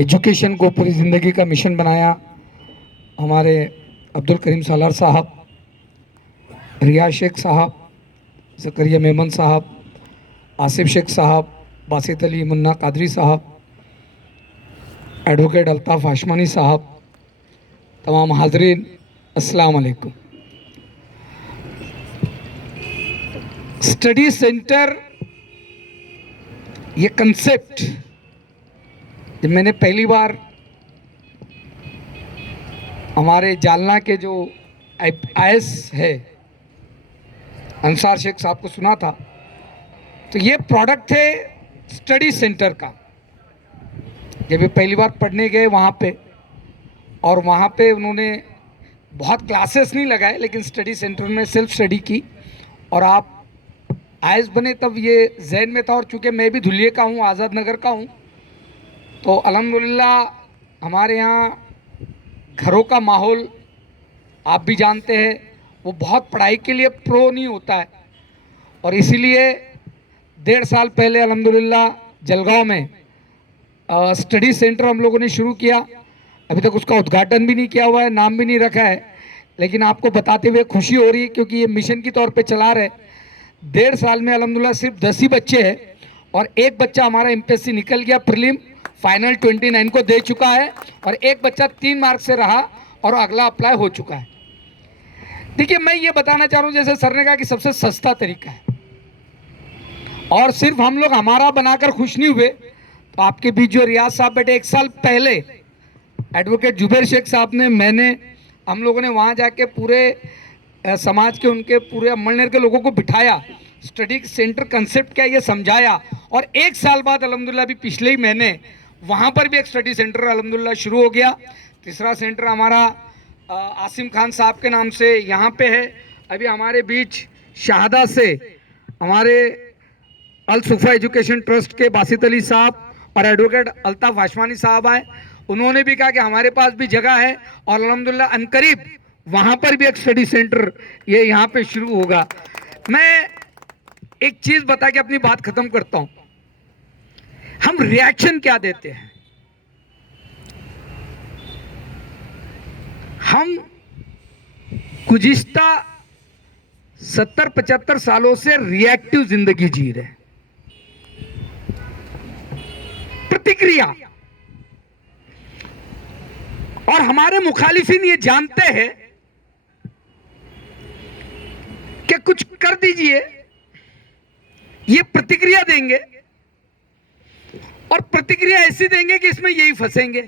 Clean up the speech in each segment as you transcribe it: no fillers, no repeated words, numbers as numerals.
Education को पूरी ज़िंदगी का मिशन बनाया। हमारे अब्दुल करीम सालार साहब, रियाज शेख साहब, ज़करिया मेमन साहब, आसिफ शेख साहब, बासित अली मुन्ना कादरी साहब, एडवोकेट अल्ताफ़ हाशमानी साहब, तमाम हाजरीन अस्सलाम वालेकुम। स्टडी सेंटर ये कंसेप्ट जब मैंने पहली बार हमारे जालना के जो IAS है अंसार शेख साहब को सुना था, तो ये प्रोडक्ट थे स्टडी सेंटर का। जब ये पहली बार पढ़ने गए वहाँ पे, और वहाँ पे उन्होंने बहुत क्लासेस नहीं लगाए, लेकिन स्टडी सेंटर में सेल्फ स्टडी की और आप IAS बने, तब ये जहन में था। और चूँकि मैं भी धुलिये का हूँ, आज़ाद नगर का हूँ, तो अल्हम्दुलिल्लाह हमारे यहाँ घरों का माहौल आप भी जानते हैं, वो बहुत पढ़ाई के लिए प्रो नहीं होता है। और इसीलिए 1.5 साल पहले अल्हम्दुलिल्लाह जलगांव में स्टडी सेंटर हम लोगों ने शुरू किया। अभी तक उसका उद्घाटन भी नहीं किया हुआ है, नाम भी नहीं रखा है, लेकिन आपको बताते हुए खुशी हो रही है क्योंकि ये मिशन की तौर पे चला रहे। 1.5 साल में अल्हम्दुलिल्लाह सिर्फ 10 ही बच्चे हैं, और एक बच्चा हमारा MPSC निकल गया, प्रीलिम फाइनल 29 को दे चुका है, और एक बच्चा 3 मार्क्स से रहा और अगला अप्लाई हो चुका है। देखिए, मैं ये बताना चाह रहा हूँ, जैसे सर ने कहा कि सबसे सस्ता तरीका है, और सिर्फ हम लोग हमारा बनाकर खुश नहीं हुए। तो आपके बीच जो रियाज साहब बैठे, 1 साल पहले एडवोकेट जुबैर शेख साहब ने, मैंने, हम लोगों ने वहाँ जाके पूरे समाज के, उनके पूरे अमलनेर के लोगों को बिठाया, स्टडी सेंटर कंसेप्ट क्या ये समझाया। और 1 साल बाद अल्हम्दुलिल्लाह भी पिछले ही महीने वहाँ पर भी एक स्टडी सेंटर अल्हम्दुलिल्लाह शुरू हो गया। तीसरा सेंटर हमारा आसिम खान साहब के नाम से यहाँ पे है। अभी हमारे बीच शाहदा से हमारे अल सुफ़ा एजुकेशन ट्रस्ट के बासित अली साहब और एडवोकेट अल्ताफ़ हाशमानी साहब आए। उन्होंने भी कहा कि हमारे पास भी जगह है, और अल्हम्दुलिल्लाह अनकरीब वहाँ पर भी एक स्टडी सेंटर ये यहाँ पे शुरू होगा। मैं एक चीज़ बता के अपनी बात ख़त्म करता हूँ। हम रिएक्शन क्या देते हैं? हम गुज़िश्ता 70-75 सालों से रिएक्टिव जिंदगी जी रहे हैं। प्रतिक्रिया, और हमारे मुखालिफिन ये जानते हैं कि कुछ कर दीजिए, ये प्रतिक्रिया देंगे, और प्रतिक्रिया ऐसी देंगे कि इसमें यही फंसेंगे।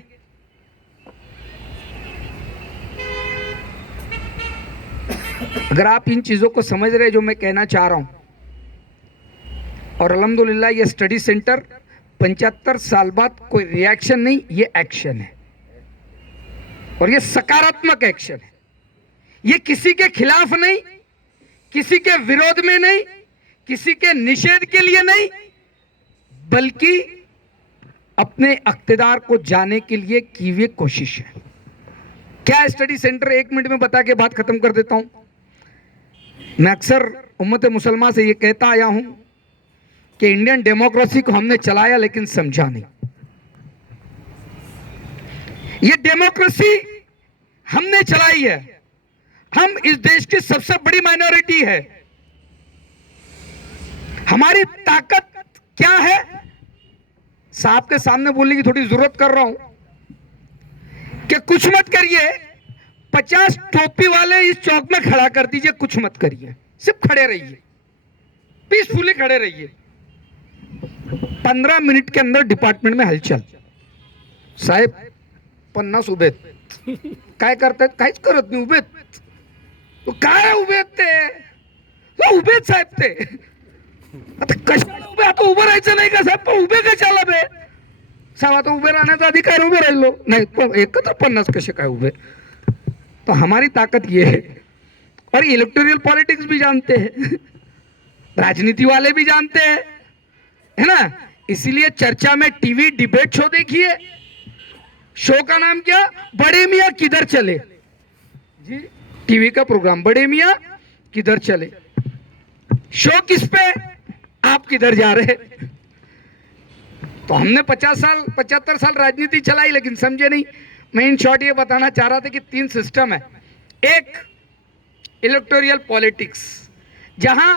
अगर आप इन चीजों को समझ रहे जो मैं कहना चाह रहा हूं, और अल्हम्दुलिल्लाह ये स्टडी सेंटर 75 साल बाद कोई रिएक्शन नहीं, ये एक्शन है, और ये सकारात्मक एक्शन है। ये किसी के खिलाफ नहीं, किसी के विरोध में नहीं, किसी के निषेध के लिए नहीं, बल्कि अपने इक़्तिदार को जाने के लिए की हुई कोशिश है। क्या स्टडी सेंटर 1 मिनट में बता के बात खत्म कर देता हूं। मैं अक्सर उम्मत मुसलमान से ये कहता आया हूं कि इंडियन डेमोक्रेसी को हमने चलाया लेकिन समझा नहीं। ये डेमोक्रेसी हमने चलाई है, हम इस देश की सबसे बड़ी माइनॉरिटी है। हमारी ताकत क्या है, साहब के सामने बोलने की थोड़ी जरूरत कर रहा हूं कि कुछ मत करिए, 50 टोपी वाले इस चौक में खड़ा कर दीजिए, कुछ मत करिए, सिर्फ खड़े रहिए, पीसफुली खड़े रहिए। 15 मिनट के अंदर डिपार्टमेंट में हलचल। साहेब 50 उभे काय करतात? काहीच करत नाही, उभे काय उभे ते उभे साहेब, ते आता कशाला उभे? आता उभं राहायचं नाही का साहेब? पण उभे कशाला बे साहेब? आता उभे राहण्याचा अधिकार, उभे राहिलो नाही, पण एकत्र 50 कसे काय उभे? तो हमारी ताकत ये है, और इलेक्टोरल पॉलिटिक्स भी जानते हैं, राजनीति वाले भी जानते हैं, है ना। इसीलिए चर्चा में टीवी डिबेट शो देखिए, शो का नाम क्या? बड़े मियां किधर चले जी, टीवी का प्रोग्राम बड़े मियां किधर चले। शो किस पे? आप किधर जा रहे? तो हमने 50 साल 75 साल राजनीति चलाई लेकिन समझे नहीं। मैं इन शॉर्ट ये बताना चाह रहा था कि 3 सिस्टम है। एक इलेक्टोरियल पॉलिटिक्स, जहां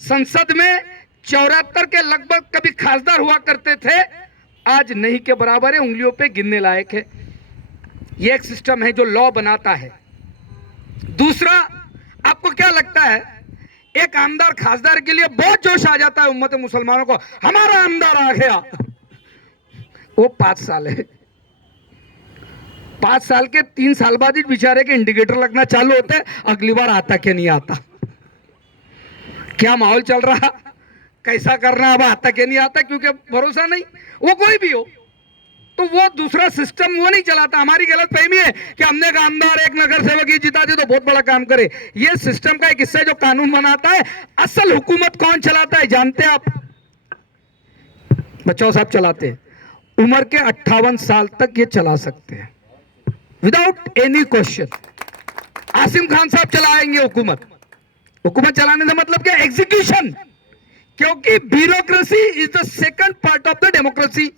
संसद में 74 के लगभग कभी खासदार हुआ करते थे, आज नहीं के बराबर है, उंगलियों पे गिनने लायक है। ये एक सिस्टम है जो लॉ बनाता है। दूसरा, आपको क्या लगता है, एक आमदार खासदार के लिए बहुत जोश आ जाता है उम्मत मुसलमानों को, हमारा आमदार आ गया, वो 5 साल है। 5 साल के 3 साल बाद ही बेचारे के इंडिकेटर लगना चालू होते हैं, अगली बार आता क्या नहीं आता, क्या माहौल चल रहा, कैसा करना, अब आता क्या नहीं आता, क्योंकि भरोसा नहीं। वो कोई भी हो, तो वो दूसरा सिस्टम वो नहीं चलाता। हमारी गलत फहमी है कि हमने एक आमदार एक नगर सेवक ही जिता दे तो बहुत बड़ा काम करे। ये सिस्टम का एक हिस्सा जो कानून बनाता है। असल हुकूमत कौन चलाता है जानते हैं आप? बचाओ साहब चलाते हैं। उम्र के 58 साल तक ये चला सकते हैं without any question. Asim Khan साहब चलाएंगे हुकूमत। हुकूमत चलाने से मतलब क्या? एग्जीक्यूशन, क्योंकि bureaucracy is the second part of the democracy.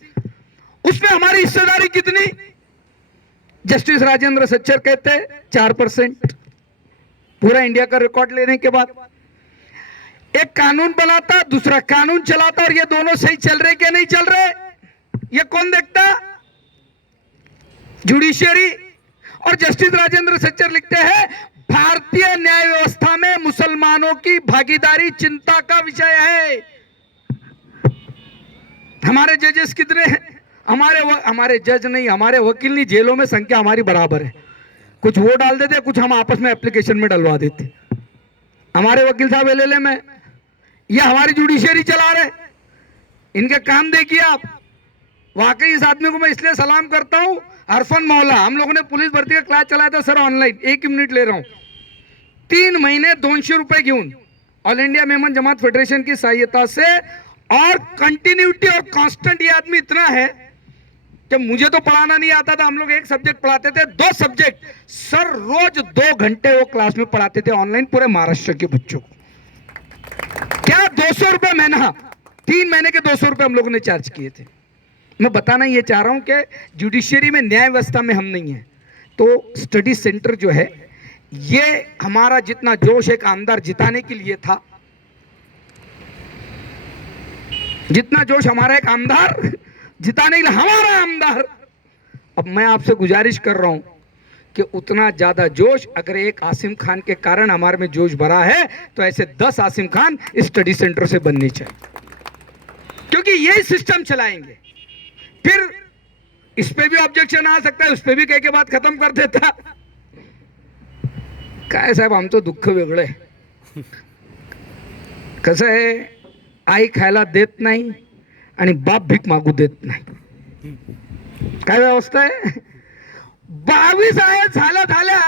उसमें हमारी हिस्सेदारी कितनी? जस्टिस राजेंद्र सच्चर कहते हैं 4%। पूरा इंडिया का रिकॉर्ड लेने के बाद एक कानून बनाता, दूसरा कानून चलाता, और ये दोनों सही चल रहे क्या नहीं चल रहे, ये कौन देखता? जुडिशियरी। और जस्टिस राजेंद्र सच्चर लिखते हैं, भारतीय न्याय व्यवस्था में मुसलमानों की भागीदारी चिंता का विषय है। हमारे जजेस कितने हैं? हमारे जज नहीं, हमारे वकील नहीं, जेलों में संख्या हमारी बराबर है। कुछ वो डाल देते, कुछ हम आपस में एप्लीकेशन में डलवा देते। हमारे वकील साहब एलएलए में, ये हमारी जुडिशियरी चला रहे। इनके काम देखिए आप। वाकई इस आदमी को मैं इसलिए सलाम करता हूं, अरफन मौला। हम लोगों ने पुलिस भर्ती का क्लास चलाया था सर ऑनलाइन, 1 मिनिट ले रहा हूं। 3 महीने 200 रुपए घेऊन ऑल इंडिया मेमन जमात फेडरेशन की सहायता से, और कंटिन्यूटी और कांस्टेंट ये आदमी इतना है कि मुझे तो पढ़ाना नहीं आता था। हम लोग एक सब्जेक्ट पढ़ाते थे, 2 सब्जेक्ट सर, रोज 2 घंटे वो क्लास में पढ़ाते थे ऑनलाइन पूरे महाराष्ट्र के बच्चों को। क्या 200 रुपए महीना, 3 महीने के 200 रुपए हम लोगों ने चार्ज किए थे। मैं बताना ये चाह रहा हूं कि जुडिशियरी में, न्याय व्यवस्था में हम नहीं है। तो स्टडी सेंटर जो है, ये हमारा जितना जोश एक आमदार जिताने के लिए था, जितना जोश हमारा एक आमदार जिताने के लिए, हमारा आमदार, अब मैं आपसे गुजारिश कर रहा हूं कि उतना ज्यादा जोश अगर एक आसिम खान के कारण हमारे में जोश भरा है, तो ऐसे 10 आसिम खान इस स्टडी सेंटर से बनने चाहिए, क्योंकि यही सिस्टम चलाएंगे। फिर इस पे भी ऑब्जेक्शन आ सकता है, उस पे भी कह के बात खत्म कर देता। काय साहेब, आमचं दुःख वेगळं आहे। कसं आहे, आई खायला देत नाही आणि बाप भीक मागू देत नाही। काय व्यवस्था आहे? 22 झाल्या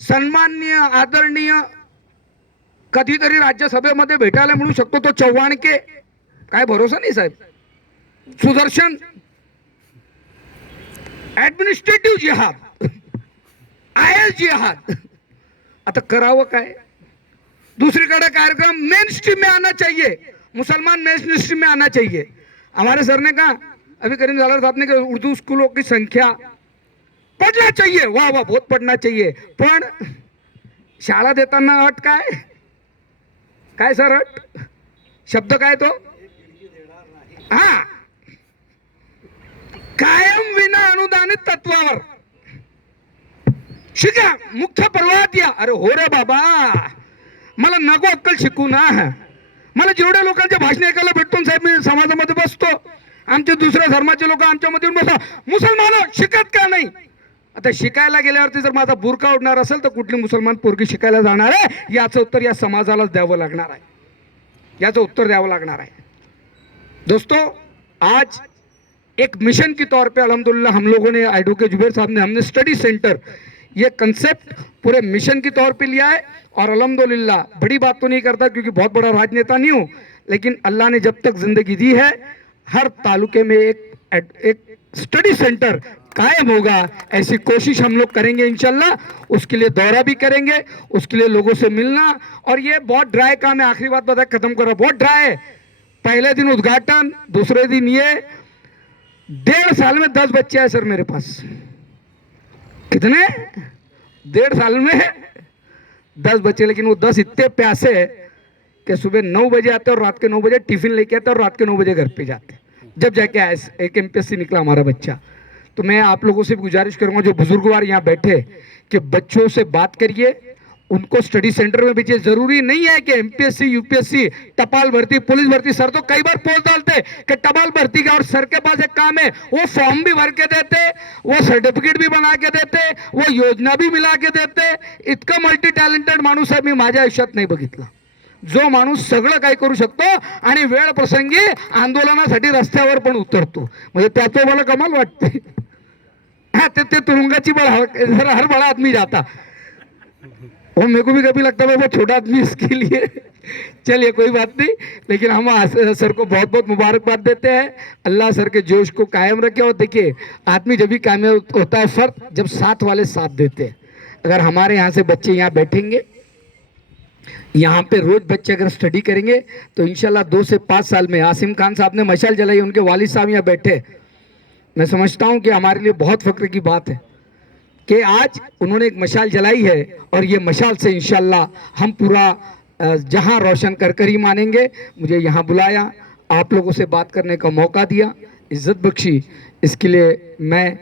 सन्माननीय आदरणीय कधीतरी राज्यसभेमध्ये भेटायला मिळू शकतो तो चव्हाण के, काय भरोसा नाही साहेब। सुदर्शन, ऍडमिनिस्ट्रेटिव्ह जिहाद, IAS जिहाद, आता करावं काय? दूसरीकडे कार्यक्रम मेन स्ट्रीम में आना चाहिए, मुसलमान मेन स्ट्रीम में आना चाहिए। हमारे सर ने कहा, अभी करीम जालर साहब ने कहा, उर्दू स्कूलों की संख्या पढ़ना चाहिए, वाह वाह बहुत पढ़ना चाहिए, पण शाळा देताना अट काय? काय सर अट? शब्द काय तो? हा, कायम विना अनुदानित तत्वावर शिका, मुख्य पर्वात या। अरे हो रे बाबा, मला नको अक्कल शिकू ना। मला जेवढ्या लोकांचे भाषण ऐकायला भेटतो साहेब, मी समाजामध्ये बसतो, आमचे दुसऱ्या धर्माचे लोक आमच्यामध्ये येऊन बसा, मुसलमान शिकत का नाही? आता शिकायला गेल्यावरती जर माझा बुरका उडणार असेल तर कुठली मुसलमान पोरगी शिकायला जाणार आहे? याचं उत्तर या समाजालाच द्यावं लागणार आहे, याचं उत्तर द्यावं लागणार आहे। दोस्तों, आज एक मिशन के तौर पे अल्हम्दुलिल्लाह हम लोगों ने, एडवोकेट जुबैर साहब ने, हमने स्टडी सेंटर, ये कंसेप्ट पूरे मिशन के तौर पे लिया है। और अल्हम्दुलिल्लाह, बड़ी बात तो नहीं करता क्योंकि बहुत बड़ा राजनेता नहीं हूँ, लेकिन अल्लाह ने जब तक जिंदगी दी है, हर तालुके में एक स्टडी सेंटर कायम होगा। ऐसी कोशिश हम लोग करेंगे इंशाल्लाह। उसके लिए दौरा भी करेंगे, उसके लिए लोगों से मिलना। और ये बहुत ड्राई काम है, आखिरी बात बता खत्म कर रहा, बहुत ड्राई है। पहले दिन उद्घाटन, दूसरे दिन ये 1.5 साल में 10 बच्चे हैं सर मेरे पास। कितने? 1.5 साल में 10 बच्चे। लेकिन वो 10 इतने प्यासे हैं कि सुबह 9 बजे आते और रात के 9 बजे टिफिन लेके आते और रात के 9 बजे घर पे जाते। जब जाके एक एमपीएससी निकला हमारा बच्चा। तो मैं आप लोगों से भी गुजारिश करूंगा जो बुजुर्गवार यहाँ बैठे कि बच्चों से बात करिए, उनको स्टडी सेंटर में भेजिए। जरूरी नहीं है कि एमपीएससी यूपीएससी टपाल भर्ती पुलिस भर्ती, सर तो कई बार पोस्ट डालते कि टपाल भर्ती का, और सर के पास एक काम है, वो फॉर्म भी भर के देते, वो सर्टिफिकेट भी बना के देते, वो योजना भी मिला के देते। इतका मल्टी टॅलेंटेड माणूस आहे मी माझ्या आयुष्यात नाही बघितला, जो माणूस सगळं काही करू शकतो आणि वेळ प्रसंगी आंदोलनासाठी रस्त्यावर पण उतरतो। म्हणजे त्याचं मला कमाल वाटते। ते तुरुंगाची जरा हर बड़ा आदमी जाता, और मेरे को भी कभी लगता है वो छोटा आदमी इसके लिए। चलिए कोई बात नहीं, लेकिन हम सर को बहुत बहुत मुबारकबाद देते हैं। अल्लाह सर के जोश को कायम रखे। और देखिए आदमी जब भी कामयाब होता है फर्क जब साथ वाले साथ देते हैं। अगर हमारे यहाँ से बच्चे यहाँ बैठेंगे, यहाँ पे रोज बच्चे अगर स्टडी करेंगे तो इंशाल्लाह 2 से 5 साल में आसिम खान साहब ने मशाल जलाई, उनके वालिद साहब यहाँ बैठे। मैं समझता हूँ कि हमारे लिए बहुत फख्र की बात है कि आज उन्होंने एक मशाल जलाई है, और ये मशाल से इंशाल्लाह हम पूरा जहां रोशन कर ही मानेंगे। मुझे यहाँ बुलाया, आप लोगों से बात करने का मौका दिया, इज्जत बख्शी, इसके लिए मैं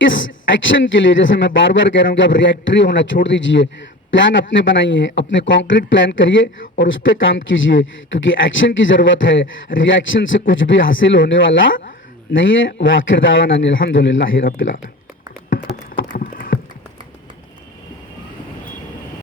इस एक्शन के लिए, जैसे मैं बार बार कह रहा हूँ कि आप रिएक्टरी होना छोड़ दीजिए, प्लान अपने बनाइए, अपने कॉन्क्रीट प्लान करिए और उस पर काम कीजिए, क्योंकि एक्शन की ज़रूरत है। रिएक्शन से कुछ भी हासिल होने वाला नहीं है। वाखिर दावाना अनिल हम्दुलिल्लाहि रब्बिल आलमीन।